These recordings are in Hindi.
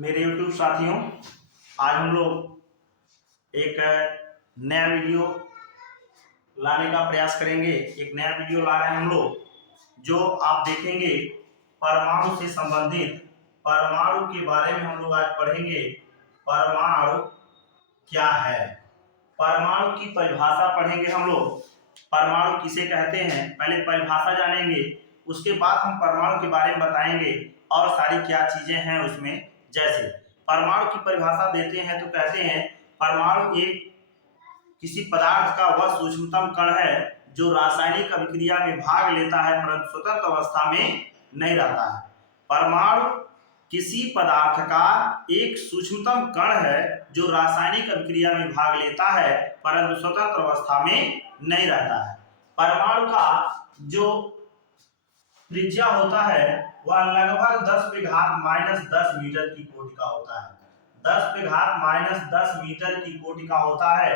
मेरे YouTube साथियों, आज हम लोग एक नया वीडियो लाने का प्रयास करेंगे। एक नया वीडियो ला रहे हैं हम लोग, जो आप देखेंगे परमाणु से संबंधित। परमाणु के बारे में हम लोग आज पढ़ेंगे। परमाणु क्या है, परमाणु की परिभाषा पढ़ेंगे हम लोग। परमाणु किसे कहते हैं, पहले परिभाषा जानेंगे, उसके बाद हम परमाणु के बारे में बताएंगे और सारी क्या चीजें हैं उसमें। जैसे परमाणु की परिभाषा देते हैं तो कहते हैं परमाणु एक किसी पदार्थ का वह सूक्ष्मतम कण है जो रासायनिक अभिक्रिया में भाग लेता है परंतु स्वतंत्र अवस्था में नहीं रहता है। परमाणु किसी पदार्थ का एक सूक्ष्मतम कण है जो रासायनिक अभिक्रिया में भाग लेता है परंतु स्वतंत्र अवस्था में नहीं रहता है। परमाणु का जो त्रिज्या होता है वह लगभग 10⁻⁻10 मीटर की कोटि का होता है। 10⁻⁻10 मीटर की कोटि का होता है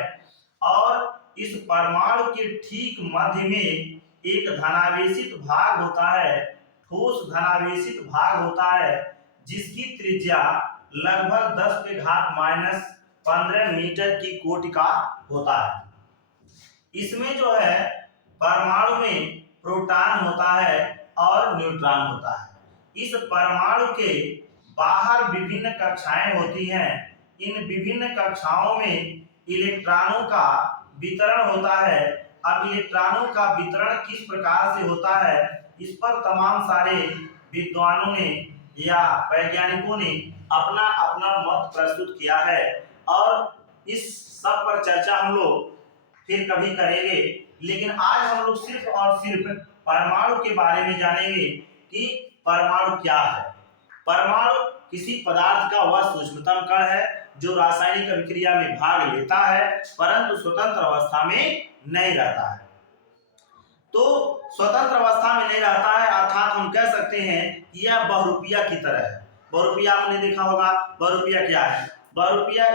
और इस परमाणु के ठीक मध्य में एक धनावेशित भाग होता है, ठोस धनावेशित भाग होता है, जिसकी त्रिज्या लगभग 10⁻⁻15 मीटर की कोटि का होता है। इसमें जो है परमाणु में प्रोटॉन होता है और न्यूट्रॉन होता है। इस परमाणु के बाहर विभिन्न कक्षाएं होती हैं। इन विभिन्न कक्षाओं में इलेक्ट्रॉनों का वितरण होता है। अब इलेक्ट्रॉनों का वितरण किस प्रकार से होता है, इस पर तमाम सारे विद्वानों ने या वैज्ञानिकों ने अपना अपना मत प्रस्तुत किया है और इस सब पर चर्चा हम लोग फिर कभी करेंगे। लेकिन आज हम लोग सिर्फ और सिर्फ परमाणु के बारे में जानेंगे कि परमाणु क्या है। परमाणु किसी पदार्थ का वह सूक्ष्मतम कण है जो रासायनिक अभिक्रिया में भाग लेता है परंतु स्वतंत्र अवस्था में नहीं रहता है। तो स्वतंत्र अवस्था में नहीं रहता है अर्थात हम कह सकते हैं कि यह बहुरूपिया की तरह है। बहुरूपिया आपने देखा होगा। बहुरूपिया क्या है? बहुरूपिया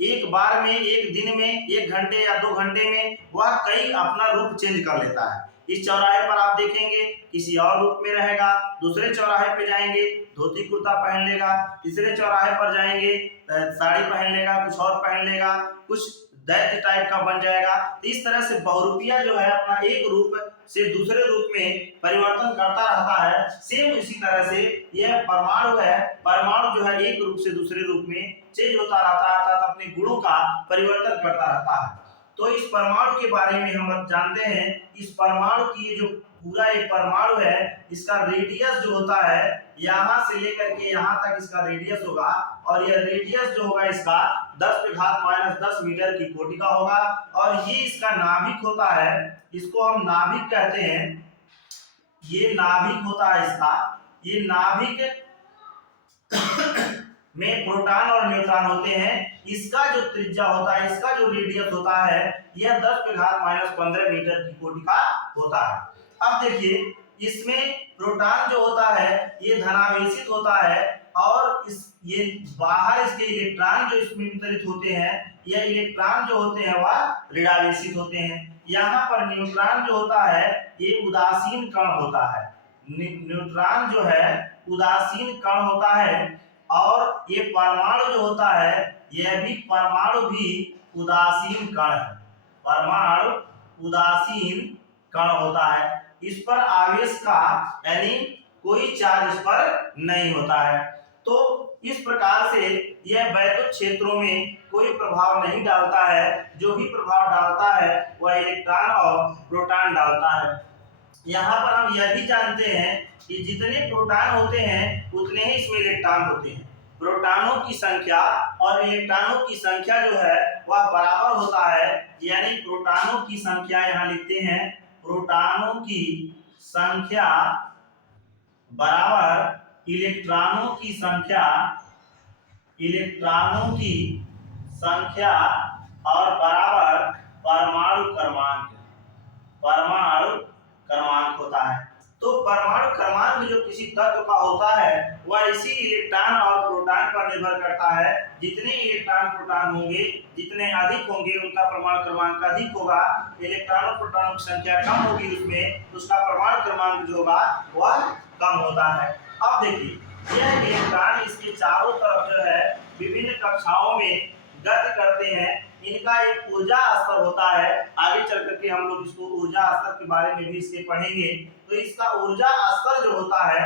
एक बार में, एक दिन में, 1 घंटे या 2 घंटे में वह कई अपना रूप चेंज कर लेता है। इस चौराहे पर आप देखेंगे किसी और रूप में रहेगा, दूसरे चौराहे पे जाएंगे धोती कुर्ता पहन लेगा, तीसरे चौराहे पर जाएंगे साड़ी पहन लेगा, कुछ और पहन लेगा, कुछ दैत्य टाइप का बन जाएगा। तो इस तरह से बहुरूपिया जो है अपना एक रूप से दूसरे रूप में परिवर्तन करता रहता है। सेम इसी तरह से यह परमाणु है। परमाणु जो है एक रूप से दूसरे रूप में चेंज होता रहता है अर्थात अपने गुणों का परिवर्तन करता रहता है। तो इस परमाणु के बारे में हम जानते हैं। इस परमाणु की ये जो पूरा एक परमाणु है, इसका रेडियस जो होता है यहाँ से लेकर के यहाँ तक इसका रेडियस होगा और यह रेडियस जो होगा इसका 10⁻⁻10 मीटर की कोटि का होगा और ये इसका नाभिक होता है, इसको हम नाभिक कहते हैं। ये नाभिक होता है इसका। ये नाभिक में प्रोटॉन और न्यूट्रॉन होते हैं। इसका जो त्रिज्या होता है, इसका जो रेडियस होता है, यह 10⁻⁻15 मीटर की कोटि का होता है। अब देखिए इसमें प्रोटॉन जो होता है ये धनावेशित होता है और ये बाहर इसके इलेक्ट्रॉन जो इसमें वितरित होते हैं, यह इलेक्ट्रॉन जो होते हैं वह ऋणावेशित होते हैं। यहाँ पर न्यूट्रॉन जो होता है ये उदासीन कण होता है। न्यूट्रॉन जो है उदासीन कण होता है और ये परमाणु जो होता है यह भी परमाणु भी उदासीन कण है। परमाणु उदासीन कण होता है। इस पर आवेश का यानी कोई चार्ज इस पर नहीं होता है। तो इस प्रकार से यह वैद्युत क्षेत्रों में कोई प्रभाव नहीं डालता है। जो भी प्रभाव डालता है वह इलेक्ट्रॉन और प्रोटॉन डालता है। यहाँ पर हम यह भी जानते हैं कि जितने प्रोटॉन होते हैं उतने ही इसमें इलेक्ट्रॉन होते हैं। प्रोटॉनों की संख्या और इलेक्ट्रॉनों की संख्या जो है वह बराबर होता है। यानी प्रोटॉनों की संख्या यहाँ लिखते हैं, प्रोटॉनों की संख्या बराबर इलेक्ट्रॉनों की संख्या, इलेक्ट्रॉनों की संख्या और बराबर परमाणु क्रमांक, परमाणु क्रमांक होता है। तो परमाणु क्रमांक जो किसी तत्व का होता है वह इसी इलेक्ट्रॉन और प्रोटॉन पर निर्भर करता है। जितने इलेक्ट्रॉन प्रोटॉन होंगे, जितने अधिक होंगे उनका परमाणु क्रमांक अधिक होगा। इलेक्ट्रॉन प्रोटॉन की संख्या कम होगी उसमें, उसका परमाणु क्रमांक जो होगा वह कम होता है। अब देखिए यह इलेक्ट्रॉन इसके चारों तरफ जो है विभिन्न कक्षाओं में गति करते हैं। इनका एक ऊर्जा स्तर होता है, आगे चल करके हम लोग इसको ऊर्जा स्तर के बारे में भी इसके पढ़ेंगे। तो इसका ऊर्जा स्तर जो होता है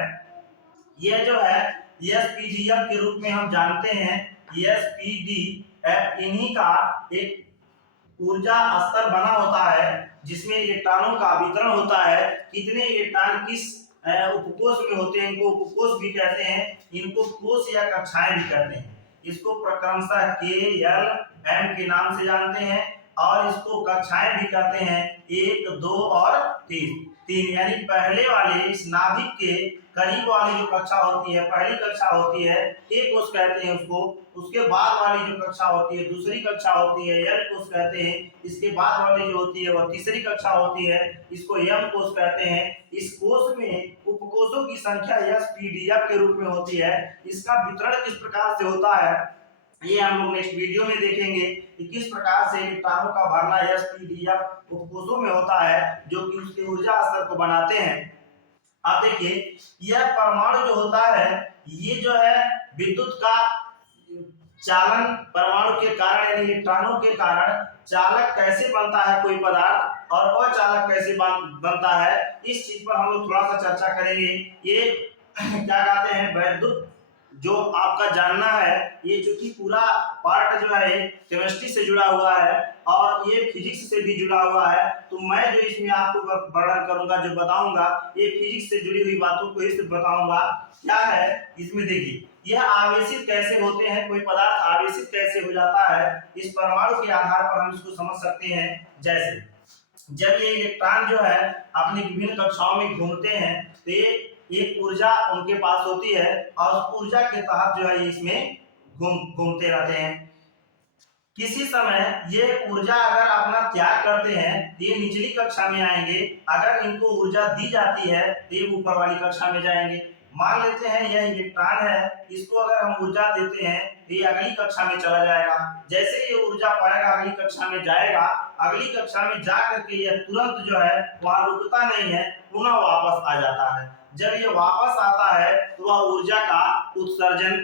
यह जो है एसपीडीएफ के रूप में हम जानते हैं। एसपीडीएफ इन्हीं का एक ऊर्जा स्तर बना होता है जिसमें इलेक्ट्रॉनों का वितरण होता है। कितने इलेक्ट्रॉन किस उपकोष में होते हैं, इनको उपकोष भी कहते हैं, इनको कोष या कक्षाएं भी कहते हैं। इसको क्रमशः के एल एम के नाम से जानते हैं और इसको कक्षाएं भी कहते हैं 1, 2 और 3। यानी पहले वाले इस नाभिक के करीब वाली जो कक्षा होती है, पहली कक्षा होती है ए कोष कहते हैं उसको। उसके बाद वाली जो कक्षा होती है दूसरी कक्षा होती है एल कोष कहते हैं। इसके बाद वाली जो होती है वह तीसरी कक्षा होती है, इसको एम कोष कहते हैं। इस कोष में उपकोषों की संख्या एसपीडीएफ के रूप में होती है। इसका वितरण किस प्रकार से होता है ये हम लोग नेक्स्ट वीडियो में देखेंगे कि किस प्रकार से इलेक्ट्रॉनों का भरना एसपीडीएफ उपकोषों में होता है जो कि उसके ऊर्जा स्तर को बनाते हैं। अब देखिए यह परमाणु जो होता है ये जो है विद्युत का चालन परमाणु के कारण यानी इलेक्ट्रॉनों के कारण चालक कैसे बनता है कोई पदार्थ और अचालक कैसे बनता है, इस चीज पर हम लोग थोड़ा सा चर्चा करेंगे। ये क्या कहते हैं वैद्युत जो आपका जानना है, ये चूंकि पूरा पार्ट जो है केमिस्ट्री से जुड़ा हुआ है और ये फिजिक्स से भी जुड़ा हुआ है, तो मैं जो इसमें आपको वर्णन करूंगा जो बताऊंगा ये फिजिक्स से जुड़ी हुई बातों को ही बताऊंगा। क्या है इसमें देखिए यह आवेशित कैसे होते हैं, कोई पदार्थ आवेशित कैसे हो जाता है, इस परमाणु के आधार पर हम इसको समझ सकते हैं। जैसे जब ये इलेक्ट्रॉन जो है अपनी विभिन्न कक्षाओं में घूमते हैं तो ये एक ऊर्जा उनके पास होती है और उस ऊर्जा के तहत जो है इसमें घूमते रहते हैं। किसी समय ये ऊर्जा अगर अपना त्याग करते हैं तो ये निचली कक्षा में आएंगे, अगर इनको ऊर्जा दी जाती है तो ये ऊपर वाली कक्षा में जाएंगे। मान लेते हैं यह इलेक्ट्रॉन है, इसको अगर हम ऊर्जा देते हैं तो ये अगली कक्षा में चला जाएगा। जैसे ये ऊर्जा पाएगा अगली कक्षा में जाएगा, अगली कक्षा में जा करके यह तुरंत जो है वहां रुकता नहीं है, पुनः वापस आ जाता है। जब ये वापस आता है तो वह ऊर्जा का उत्सर्जन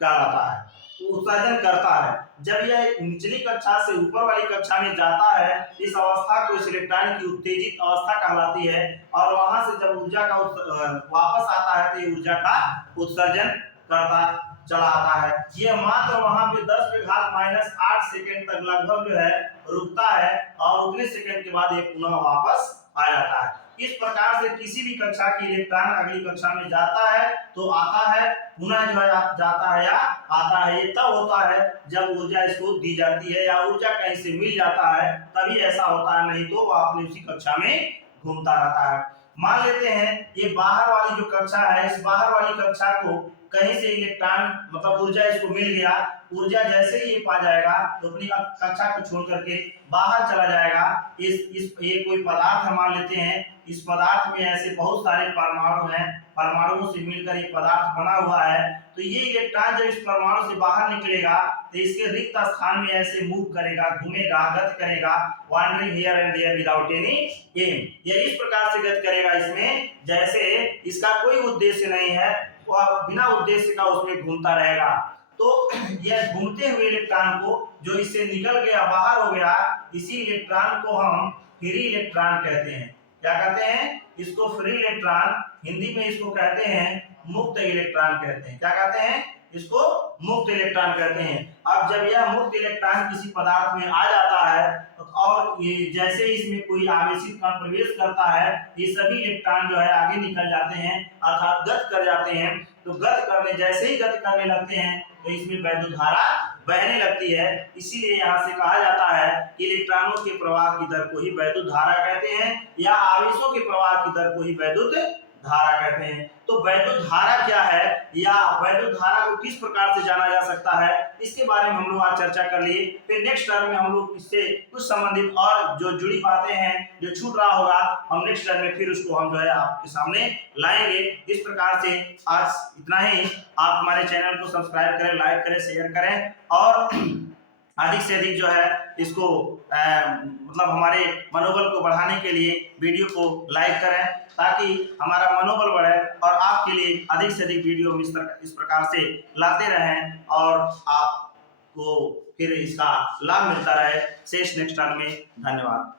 कराता है, उत्सर्जन करता है। जब यह निचली कक्षा से ऊपर वाली कक्षा में जाता है इस अवस्था को इस इलेक्ट्रॉन की उत्तेजित अवस्था कहलाती है और वहां से जब ऊर्जा का वापस आता है तो ये ऊर्जा का उत्सर्जन करता चला आता है। ये मात्र वहां पे 10⁻⁻8 सेकेंड तक लगभग जो है रुकता है और उतने सेकेंड के बाद ये पुनः वापस आ जाता है। इस प्रकार से किसी भी कक्षा की इलेक्ट्रॉन अगली कक्षा में जाता है तो आता है, पुनः जो है जाता है या आता है। ये तब होता है जब ऊर्जा इसको दी जाती है या ऊर्जा कहीं से मिल जाता है तभी ऐसा होता है, नहीं तो वह अपनी उसी कक्षा में घूमता रहता है। मान लेते हैं ये बाहर वाली जो कक्षा है, इस बाहर वाली कक्षा को कहीं से इलेक्ट्रॉन मतलब ऊर्जा इसको मिल गया, ऊर्जा जैसे ही ये पा जाएगा तो अपनी कक्षा को छोड़ करके बाहर चला जाएगा। इस ये कोई पदार्थ मान लेते हैं, इस पदार्थ में ऐसे बहुत सारे परमाणु हैं, परमाणुओं से मिलकर एक पदार्थ बना हुआ है। तो ये इलेक्ट्रॉन जब इस परमाणु से बाहर निकलेगा तो इसके रिक्त स्थान में ऐसे मूव करेगा, घूमेगा, गति करेगा, wandering here and there without any aim. ये इस प्रकार से गति करेगा इसमें जैसे इसका कोई उद्देश्य नहीं है, वह बिना उद्देश्य का उसमें घूमता रहेगा। तो यह घूमते हुए इलेक्ट्रॉन को जो इससे निकल गया बाहर हो गया, इसी इलेक्ट्रॉन को हम फ्री इलेक्ट्रॉन कहते हैं। क्या कहते हैं इसको? Free electron. हिंदी में इसको कहते हैं मुक्त इलेक्ट्रॉन कहते हैं। क्या कहते हैं इसको? मुक्त इलेक्ट्रॉन कहते हैं। अब जब यह मुक्त इलेक्ट्रॉन किसी पदार्थ में आ जाता है और ये जैसे इसमें कोई आवेशित कण प्रवेश करता है ये सभी इलेक्ट्रॉन जो है आगे निकल जाते हैं अर्थात गति कर जाते हैं। तो गति करने जैसे ही गति करने लगते हैं तो इसमें वैद्युत धारा बहने लगती है। इसीलिए यहाँ से कहा जाता है कि इलेक्ट्रॉनों के प्रवाह की दर को ही वैद्युत धारा कहते हैं या आवेशों के प्रवाह की दर को ही वैद्युत धारा कहते हैं। तो वैद्युत धारा क्या है या वैद्युत धारा को किस प्रकार से जाना जा सकता है इसके बारे में हम लोग आज चर्चा कर लिए। फिर नेक्स्ट टर्म में हम लोग इससे कुछ संबंधित और जो जुड़ी बातें हैं जो छूट रहा होगा हम नेक्स्ट टर्म में फिर उसको हम जो है आपके सामने लाएंगे। इस प्रकार से आज इतना ही। आप हमारे चैनल को सब्सक्राइब करें, लाइक करें, शेयर करें और अधिक से अधिक जो है इसको मतलब हमारे मनोबल को बढ़ाने के लिए वीडियो को लाइक करें, ताकि हमारा मनोबल बढ़े और आपके लिए अधिक से अधिक वीडियो हम इस प्रकार से लाते रहें और आपको फिर इसका लाभ मिलता रहे। शेष नेक्स्ट टाइम में धन्यवाद।